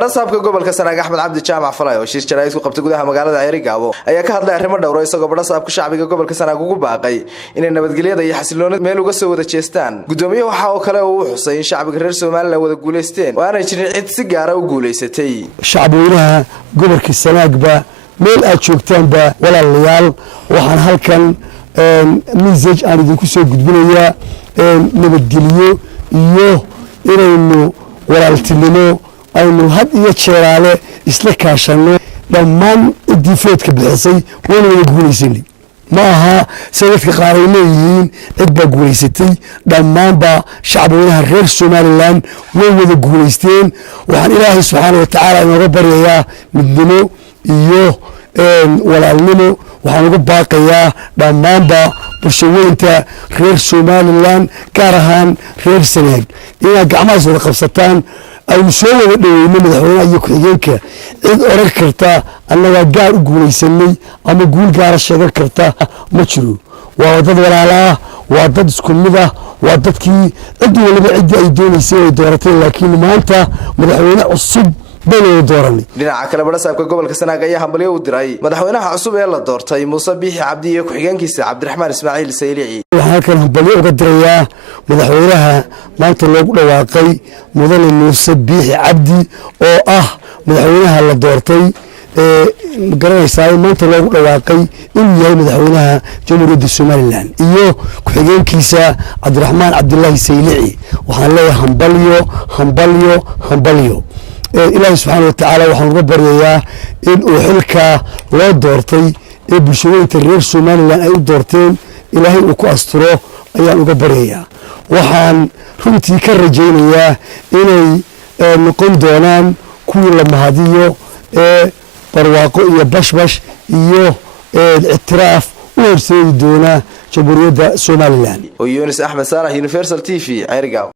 Badhasaabka gobolka Sanaag Axmed Cabdi Jaamac Falay oo shir jaraa'id ku qabtay gudaha magaalada Ceerigaabo ayaa ka hadlay arrimo dhowr ah isagoo Badhasaabka shacbiga gobolka Sanaag ugu baaqay inay nabadgelyada iyo xasiloonida meel uga soo wada jeestaan. Gudoomiyaha waxa oo kale uu xusay in shacbiga reer Soomaaliland wada guuleysteen oo aanay jirin cid si gaar ah u guuleysatay. Shacbiga gobolka Sanaagba meel aad joogtaanba walaalayaal waxaan halkan message aan idinku soo gudbinayaa nabadgelyo iyo inaynu walaaltinimo aynu had iyo jeeraale isla kaashano dhammaan diifeedka bixisay wayna guuleysay ma aha sayidka qaar ay leeyihiin cid baa guuleysatay dhammaanba shacbiga reer Soomaaliland way wada guuleysteen waxaan Ilaahay subxaanahu wa ta'aala inooga baryayaa midnimo iyo walaalnimo waxaan uga baaqayaa dhammaanba bulshooyinka reer Soomaaliland gaar ahaan reer Sanaag inay gacmaha wada qabsataan aynu soo wada dhaweeyno madaxweynaha iyo ku-xigeenka cid oran karta annaga gaar u guuleysanay ama guul gaar sheegan karta ma jiro waa dad walaalaha waa dad isku mid ah waa dadkii cid waliba cid ay doonaysay ay dooratay laakiin maanta madaxweyne cusub dhinaca kale Badhasaabka gobolka Sanaag ayaa hambalyo u diray madaxweynaha cusub ee la doortay Muuse Biixi Cabdi iyo ku-xigeenkiisa Cabdiraxmaan Ismaaciil Saylici. waxaan kan hambalyo uga dirayaa madaxweynaha maanta loogu dhawaaqay mudane Muuse Biixi Cabdi oo ah madaxweynaha la doortay garanaysaa maanta loogu dhawaaqay inuu yahay madaxweynaha Jamhuuriyadda Soomaaliland iyo ku-xigeenkiisa Cabdiraxmaan Cabdullaahi Saylici. waxaan leeyahay hambalyo Ilaahay subxaanahu wa ta'aala waxaan uga baryayaa in uu xilka loo doortay ee bulshooyinka reer Soomaaliland ay u doorteen Ilaahay uu ku asturo ayaan uga baryayaa. waxaan runtii ka rajaynayaa inay noqon doonaan kuwii la mahadiyo ee barwaaqo iyo bashbash iyo ictiraaf u horseedi doona Jamhuuriyadda Soomaaliland. Yunus Axmed Saalax Universal TV Ceerigaabo.